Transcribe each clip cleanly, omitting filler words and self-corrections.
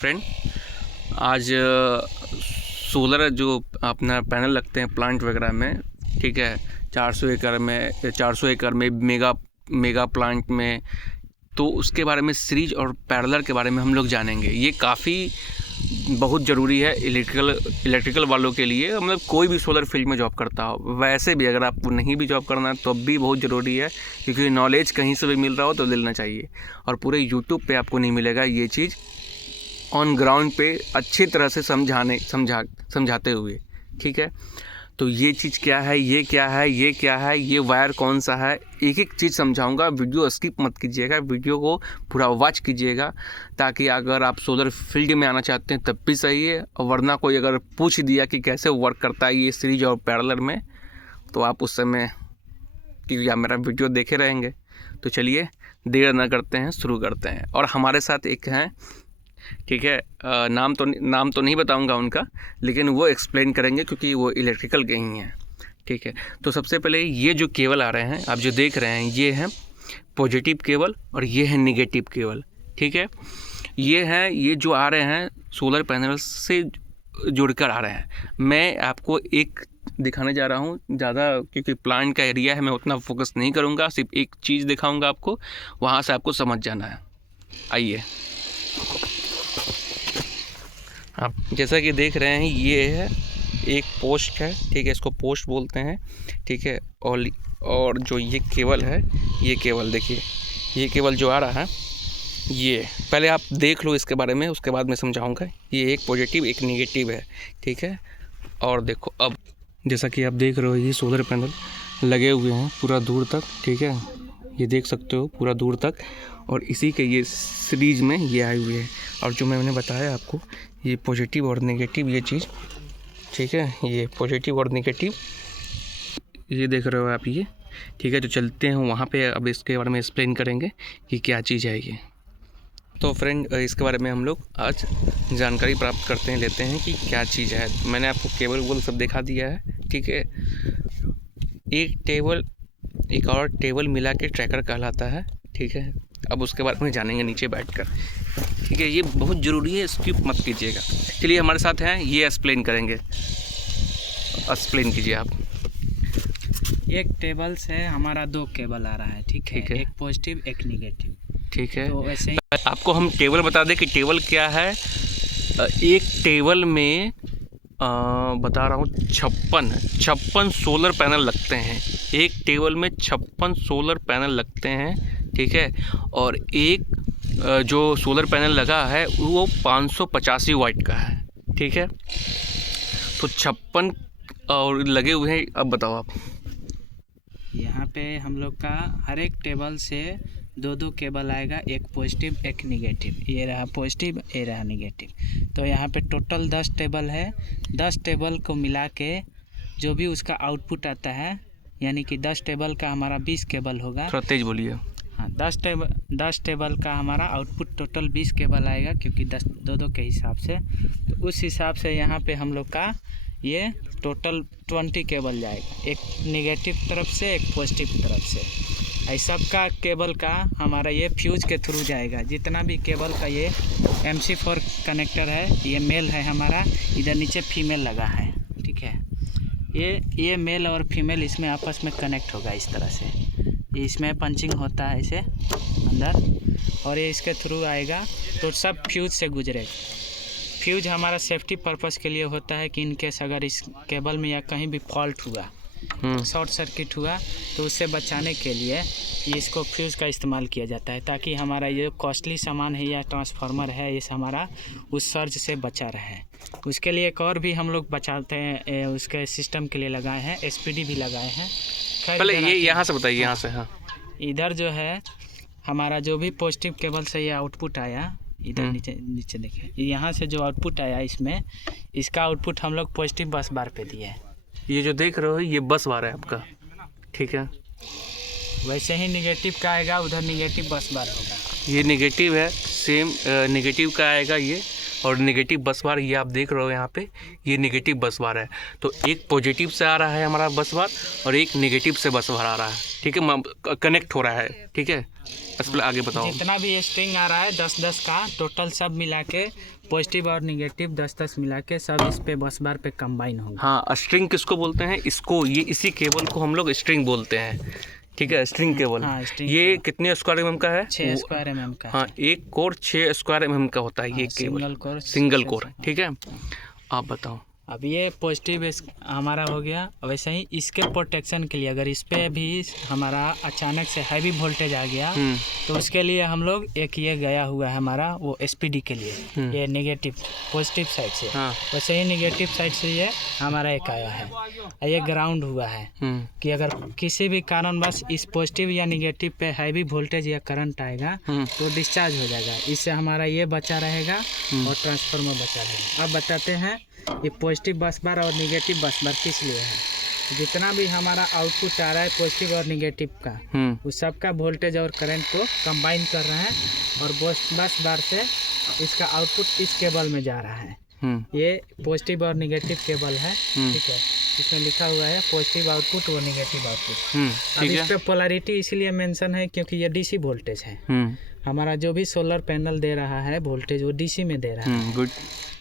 Friend, आज solar जो अपना पैनल लगते हैं प्लांट वगैरह में, ठीक है, 400 एकड़ में मेगा प्लांट में, तो उसके बारे में सीरीज और पैरेलल के बारे में हम लोग जानेंगे। ये काफ़ी बहुत ज़रूरी है इलेक्ट्रिकल वालों के लिए, मतलब कोई भी सोलर फील्ड में जॉब करता हो। वैसे भी अगर आपको नहीं भी जॉब करना है तो भी बहुत ज़रूरी है, क्योंकि नॉलेज कहीं से भी मिल रहा हो तो लेना चाहिए। और पूरे यूट्यूब पे आपको नहीं मिलेगा ये चीज़, ऑन ग्राउंड पे अच्छी तरह से समझाते हुए, ठीक है। तो ये चीज़ क्या है, ये क्या है, ये क्या है, ये वायर कौन सा है, एक एक चीज़ समझाऊंगा। वीडियो स्किप मत कीजिएगा, वीडियो को पूरा वॉच कीजिएगा, ताकि अगर आप सोलर फील्ड में आना चाहते हैं तब भी सही है, और वरना कोई अगर पूछ दिया कि कैसे वर्क करता है ये सीरीज और पैरेलल में, तो आप उस समय क्योंकि आप मेरा वीडियो देखे रहेंगे। तो चलिए देर न करते हैं, शुरू करते हैं। और हमारे साथ एक हैं, ठीक है, नाम तो नहीं बताऊंगा उनका, लेकिन वो एक्सप्लेन करेंगे क्योंकि वो इलेक्ट्रिकल के ही हैं, ठीक है। तो सबसे पहले ये जो केबल आ रहे हैं, आप जो देख रहे हैं, ये है पॉजिटिव केबल और ये है नेगेटिव केबल, ठीक है। ये जो आ रहे हैं सोलर पैनल से जुड़कर आ रहे हैं। मैं आपको एक दिखाने जा रहा हूँ, ज़्यादा क्योंकि प्लांट का एरिया है, मैं उतना फोकस नहीं करूँगा, सिर्फ एक चीज़ दिखाऊँगा आपको, वहाँ से आपको समझ जाना है। आइए, आप जैसा कि देख रहे हैं, ये है एक पोस्ट है, ठीक है, इसको पोस्ट बोलते हैं, ठीक है। और जो ये केबल है, ये केबल देखिए, ये केबल जो आ रहा है, ये पहले आप देख लो इसके बारे में, उसके बाद मैं समझाऊंगा। ये एक पॉजिटिव एक नेगेटिव है, ठीक है। और देखो, अब जैसा कि आप देख रहे हो, ये सोलर पैनल लगे हुए हैं पूरा दूर तक, ठीक है, ये देख सकते हो पूरा दूर तक, और इसी के ये सीरीज में ये आई हुई है। और जो मैंने बताया आपको, ये पॉजिटिव और नेगेटिव ये चीज़, ठीक है, ये पॉजिटिव और नेगेटिव ये देख रहे हो आप, ये ठीक है। तो चलते हैं वहाँ पे, अब इसके बारे में एक्सप्लेन करेंगे कि क्या चीज़ है ये। तो फ्रेंड, इसके बारे में हम लोग आज जानकारी प्राप्त करते हैं, लेते हैं कि क्या चीज़ है। मैंने आपको केबल सब दिखा दिया है, ठीक है। एक और टेबल मिला के ट्रैकर कहलाता है, ठीक है। अब उसके बारे में जानेंगे नीचे बैठकर, ठीक है। ये बहुत ज़रूरी है, स्किप मत कीजिएगा। चलिए, हमारे साथ हैं, ये एक्सप्लेन करेंगे। एक्सप्लेन कीजिए आप। एक टेबल से हमारा 2 केबल आ रहा है, ठीक है, एक पॉजिटिव एक नेगेटिव, ठीक है। तो वैसे ही आपको हम टेबल बता दें कि टेबल क्या है। एक टेबल में बता रहा हूँ 56 सोलर पैनल लगते हैं। एक टेबल में 56 सोलर पैनल लगते हैं, ठीक है। और एक जो सोलर पैनल लगा है वो 585 वाट का है, ठीक है। तो 56 और लगे हुए हैं। अब बताओ आप। यहाँ पे हम लोग का हर एक टेबल से 2 केबल आएगा, एक पॉजिटिव एक नेगेटिव। ये रहा पॉजिटिव, ये रहा नेगेटिव। तो यहाँ पे टोटल 10 टेबल है। 10 टेबल को मिला के जो भी उसका आउटपुट आता है, यानी कि 10 टेबल का हमारा 20 केबल होगा। थोड़ा तेज बोलिए। हाँ, 10 टेबल का हमारा आउटपुट टोटल 20 केबल आएगा, क्योंकि 2 के हिसाब से। तो उस हिसाब से यहाँ पे हम लोग का ये टोटल 20 केबल जाएगा, एक नेगेटिव तरफ से एक पॉजिटिव तरफ से। ऐसा का केबल का हमारा ये फ्यूज के थ्रू जाएगा। जितना भी केबल का ये MC4 कनेक्टर है, ये मेल है हमारा, इधर नीचे फीमेल लगा है, ठीक है। ये मेल और फीमेल इसमें आपस में कनेक्ट होगा इस तरह से। इसमें पंचिंग होता है इसे अंदर, और ये इसके थ्रू आएगा, तो सब फ्यूज से गुजरेगा। फ्यूज हमारा सेफ्टी पर्पस के लिए होता है कि इनकेस अगर इस केबल में या कहीं भी फॉल्ट हुआ, शॉर्ट सर्किट हुआ, तो उससे बचाने के लिए इसको फ्यूज का इस्तेमाल किया जाता है, ताकि हमारा ये कॉस्टली सामान है या ट्रांसफार्मर है, इस हमारा उस सर्ज से बचा रहे। उसके लिए एक और भी हम लोग बचाते हैं, उसके सिस्टम के लिए लगाए हैं, SPD भी लगाए हैं। पहले ये यहाँ से बताइए, यहाँ से। हाँ, इधर जो है हमारा जो भी पॉजिटिव केबल से ये आउटपुट आया, इधर नीचे देखिए, यहाँ से जो आउटपुट आया, इसमें इसका आउटपुट हम लोग पॉजिटिव बस बार पे दिए हैं। ये जो देख रहे हो, ये बस बार है आपका, ठीक है। वैसे ही नेगेटिव का आएगा, उधर नेगेटिव बस बार होगा। ये नेगेटिव है, सेम नेगेटिव का आएगा ये, और नेगेटिव बस बार ये आप देख रहे हो यहाँ पे, ये नेगेटिव बस बार है। तो एक पॉजिटिव से आ रहा है हमारा बस बार और एक नेगेटिव से बस बार आ रहा है, ठीक है, कनेक्ट हो रहा है, ठीक है। बस पहले आगे बताओ। जितना भी स्ट्रिंग आ रहा है 10-10 का टोटल सब मिला के पॉजिटिव और नेगेटिव 10-10 मिला के सब इस पे बस बार पे कंबाइन होगा। हाँ, स्ट्रिंग किसको बोलते हैं? इसको, ये इसी केबल को हम लोग स्ट्रिंग बोलते हैं, ठीक है, स्ट्रिंग केबल। हाँ, स्ट्रिंग ये केबल। कितने स्क्वायर mm का है? 6 स्क्वायर mm का। हाँ, एक कोर 6 स्क्वायर mm का होता है ये केबल, सिंगल कोर, ठीक है। आप बताओ। अब ये पॉजिटिव हमारा हो गया। वैसे ही इसके प्रोटेक्शन के लिए अगर इस पे भी हमारा अचानक से हैवी वोल्टेज आ गया तो उसके लिए हम लोग एक ये गया हुआ है हमारा वो SPD के लिए, ये नेगेटिव पॉजिटिव साइड से। हाँ। वैसे ही नेगेटिव साइड से ये हमारा एक आया है, ये ग्राउंड हुआ है कि अगर किसी भी कारणवश इस पॉजिटिव या नेगेटिव पे हैवी वोल्टेज या करंट आएगा तो डिस्चार्ज हो जाएगा। इससे हमारा ये बचा रहेगा और ट्रांसफार्मर बचा रहेगा। अब बताते हैं ये पॉजिटिव बस बार और नेगेटिव बस बार किस लिए है। जितना भी हमारा आउटपुट आ रहा है पॉजिटिव और नेगेटिव का, उस सबका वोल्टेज और करंट को कंबाइन कर रहे हैं और बस बार से इसका आउटपुट इस केबल में जा रहा है। ये पॉजिटिव और नेगेटिव केबल है, ठीक है। इसमें लिखा हुआ है पॉजिटिव आउटपुट और नेगेटिव आउटपुट। अब इस पे पोलैरिटी इसलिए मेंशन है क्योंकि ये DC वोल्टेज है। हमारा जो भी सोलर पैनल दे रहा है वोल्टेज वो DC में दे रहा है। गुड।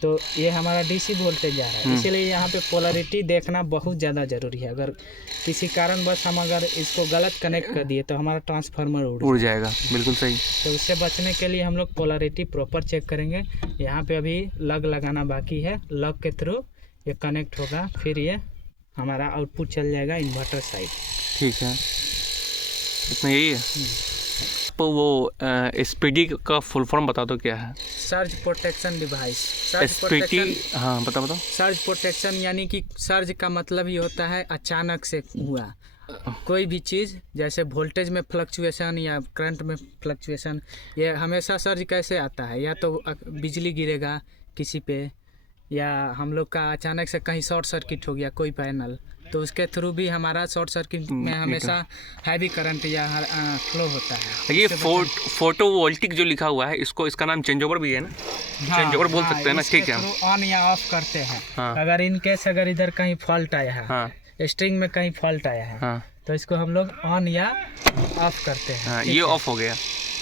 तो ये हमारा DC वोल्टेज जा रहा है, इसीलिए यहाँ पे पोलैरिटी देखना बहुत ज़्यादा ज़रूरी है। अगर किसी कारणवश हम अगर इसको गलत कनेक्ट कर दिए तो हमारा ट्रांसफार्मर उड़ जाएगा। बिल्कुल सही। तो उससे बचने के लिए हम लोग पोलैरिटी प्रॉपर चेक करेंगे। यहाँ पे अभी लग लगाना बाकी है, लग के थ्रू ये कनेक्ट होगा, फिर ये हमारा आउटपुट चल जाएगा इन्वर्टर साइड। ठीक है, इतना यही है। तो वो SPD का फुल फॉर्म बता दो क्या है? Surge protection device. SPD, हाँ बताओ। सर्ज प्रोटेक्शन यानी कि सर्ज का मतलब ही होता है अचानक से हुआ कोई भी चीज़, जैसे वोल्टेज में फ्लक्चुएशन या करंट में फ्लक्चुएशन। ये हमेशा सर्ज कैसे आता है? या तो बिजली गिरेगा किसी पे, या हम लोग का अचानक से कहीं शॉर्ट सर्किट हो गया कोई पैनल, तो उसके थ्रू भी हमारा शॉर्ट सर्किट में हमेशा हैवी करंट या फ्लो होता है। ये फोटो वोल्टिक जो लिखा हुआ है, इसका नाम चेंज ओवर भी है ना? चेंज ओवर बोल सकते हैं ना, ठीक है। ऑन या ऑफ करते हैं। हाँ। अगर इन केस अगर इधर कहीं फॉल्ट आया है, हाँ। स्ट्रिंग में कहीं फॉल्ट आया है, हाँ। तो इसको हम लोग ऑन या ऑफ करते हैं। हाँ, ये ऑफ हो गया,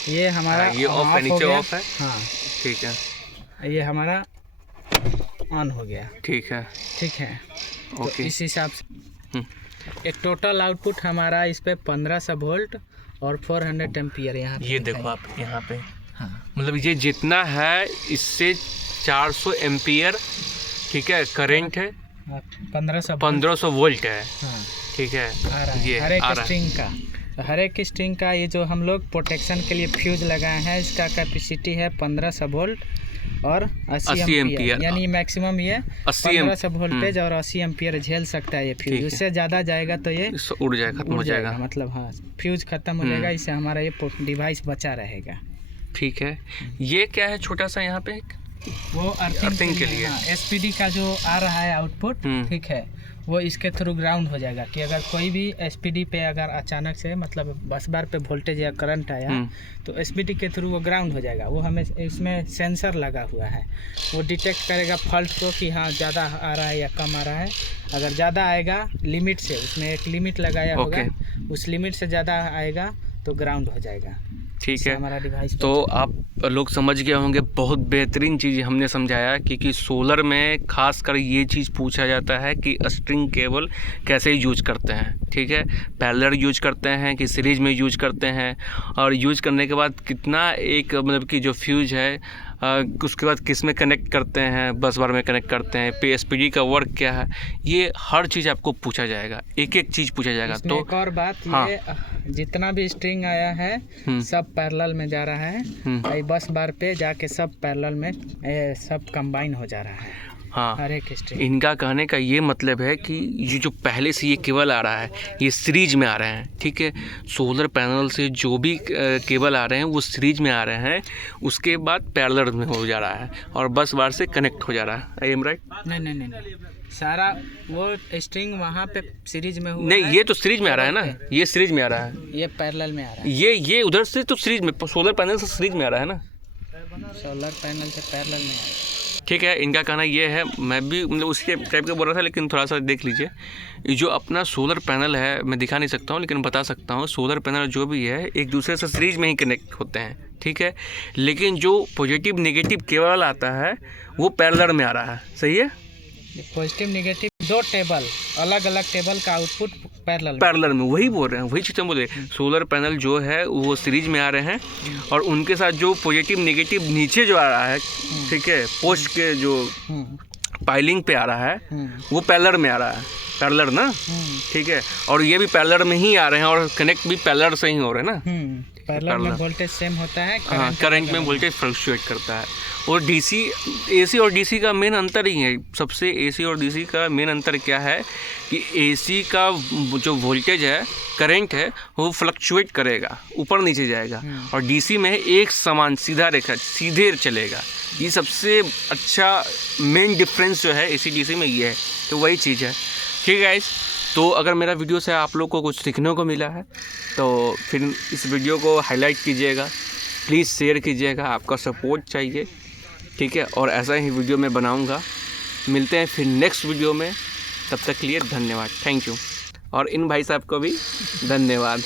ये हमारा ये ऑफ है, नीचे ऑफ है, हाँ ठीक है। ये हमारा ऑन हो गया, ठीक है, ठीक है। ओके। तो इस हिसाब से एक टोटल आउटपुट हमारा इस पे 1500 वोल्ट और 400 एम्पियर यहाँ ये देखो आप यहाँ पे, हाँ। मतलब ये जितना है इससे 400 एम्पियर, ठीक है, करंट है। 1500 वोल्ट है, हाँ। ठीक है, आ रहा है ये हर एक स्ट्रिंग का। तो हर एक स्ट्रिंग का ये जो हम लोग प्रोटेक्शन के लिए फ्यूज लगाए हैं, इसका कैपेसिटी है 1500 वोल्ट और 80 एम्पियर, यानी मैक्सिमम ये 1500 वोल्टेज और 80 एम्पियर झेल सकता है ये फ्यूज। उससे ज़्यादा जाएगा तो ये उड़ जाएगा, खत्म हो जाएगा। मतलब हाँ, फ्यूज खत्म हो जाएगा, इससे हमारा ये डिवाइस बचा रहेगा। ठीक है। ये क्या है छोटा सा यहाँ पे? वो अर्थिंग के लिए। SPD का जो आ रहा है आउटपुट, ठीक है, वो इसके थ्रू ग्राउंड हो जाएगा कि अगर कोई भी SPD पे अगर अचानक से मतलब बस बार पे वोल्टेज या करंट आया तो SPD के थ्रू वो ग्राउंड हो जाएगा। वो हमें इसमें सेंसर लगा हुआ है, वो डिटेक्ट करेगा फॉल्ट को कि हाँ ज़्यादा आ रहा है या कम आ रहा है। अगर ज़्यादा आएगा लिमिट से, उसमें एक लिमिट लगाया होगा, उस लिमिट से ज़्यादा आएगा तो ग्राउंड हो जाएगा। ठीक है, हमारा डिवाइस। तो आप लोग समझ गए होंगे, बहुत बेहतरीन चीज़ हमने समझाया, क्योंकि सोलर में खासकर ये चीज़ पूछा जाता है कि स्ट्रिंग केबल कैसे यूज करते हैं, ठीक है, पैरेलल यूज करते हैं कि सीरीज में यूज करते हैं, और यूज करने के बाद कितना एक मतलब कि जो फ्यूज है उसके बाद किस में कनेक्ट करते हैं, बस बार में कनेक्ट करते हैं, पे SPD का वर्क क्या है, ये हर चीज़ आपको पूछा जाएगा, एक एक चीज़ पूछा जाएगा। तो एक और बात, हाँ। ये जितना भी स्ट्रिंग आया है सब पैरेलल में जा रहा है, बस बार पे जाके सब पैरेलल में सब कंबाइन हो जा रहा है। हाँ, हर एक स्ट्रिंग। इनका कहने का ये मतलब है कि ये जो पहले से ये केबल आ रहा है ये सीरीज में आ रहे हैं, ठीक है। सोलर पैनल से जो भी केबल आ रहे हैं वो सीरीज में आ रहे हैं, उसके बाद पैरेलल में हो जा रहा है और बस बार से कनेक्ट हो जा रहा है। I am right? नहीं, सारा वो स्ट्रिंग वहाँ पे सीरीज में हुआ नहीं है। ये तो सीरीज में आ रहा है ना, ये सीरीज में आ रहा है, ये पैरेलल में आ रहा है। ये उधर से तो सीरीज में, सोलर पैनल से सीरीज में आ रहा है ना, सोलर पैनल से पैरेलल में आ रहा है। ठीक है, इनका कहना ये है, मैं भी मतलब उसके टाइप का बोल रहा था, लेकिन थोड़ा सा देख लीजिए। ये जो अपना सोलर पैनल है, मैं दिखा नहीं सकता हूँ लेकिन बता सकता हूँ, सोलर पैनल जो भी है एक दूसरे से सीरीज में ही कनेक्ट होते हैं, ठीक है। लेकिन जो पॉजिटिव नेगेटिव केबल आता है वो पैरेलल में आ रहा है, सही है। पॉजिटिव नेगेटिव 2 टेबल, अलग अलग टेबल का आउटपुट पैरेलल में, वही बोल रहे हैं, वही चीज़ हम बोले। सोलर पैनल जो है वो सीरीज में आ रहे हैं और उनके साथ जो पॉजिटिव नेगेटिव नीचे जो आ रहा है, ठीक है, पोस्ट के जो पाइलिंग पे आ रहा है वो पैरेलल में आ रहा है, पैरेलल ना, ठीक है। और ये भी पैरेलल में ही आ रहे हैं और कनेक्ट भी पैरेलल से ही हो रहे हैं ना। पैरेलल में वोल्टेज सेम होता है, हाँ, करंट में वोल्टेज फ्लक्चुएट करता है। और डीसी, एसी और डीसी का मेन अंतर ही है, सबसे एसी और डीसी का मेन अंतर क्या है कि एसी का जो वोल्टेज है, करंट है, वो फ्लक्चुएट करेगा, ऊपर नीचे जाएगा, और डीसी में एक समान सीधा रेखा सीधे चलेगा। ये सबसे अच्छा मेन डिफरेंस जो है एसी डीसी में ये है, तो वही चीज़ है, ठीक है गाइस। तो अगर मेरा वीडियो से आप लोग को कुछ सीखने को मिला है तो फिर इस वीडियो को हाईलाइट कीजिएगा, प्लीज़ शेयर कीजिएगा, आपका सपोर्ट चाहिए, ठीक है। और ऐसा ही वीडियो मैं बनाऊंगा। मिलते हैं फिर नेक्स्ट वीडियो में, तब तक के लिए धन्यवाद, थैंक यू। और इन भाई साहब को भी धन्यवाद।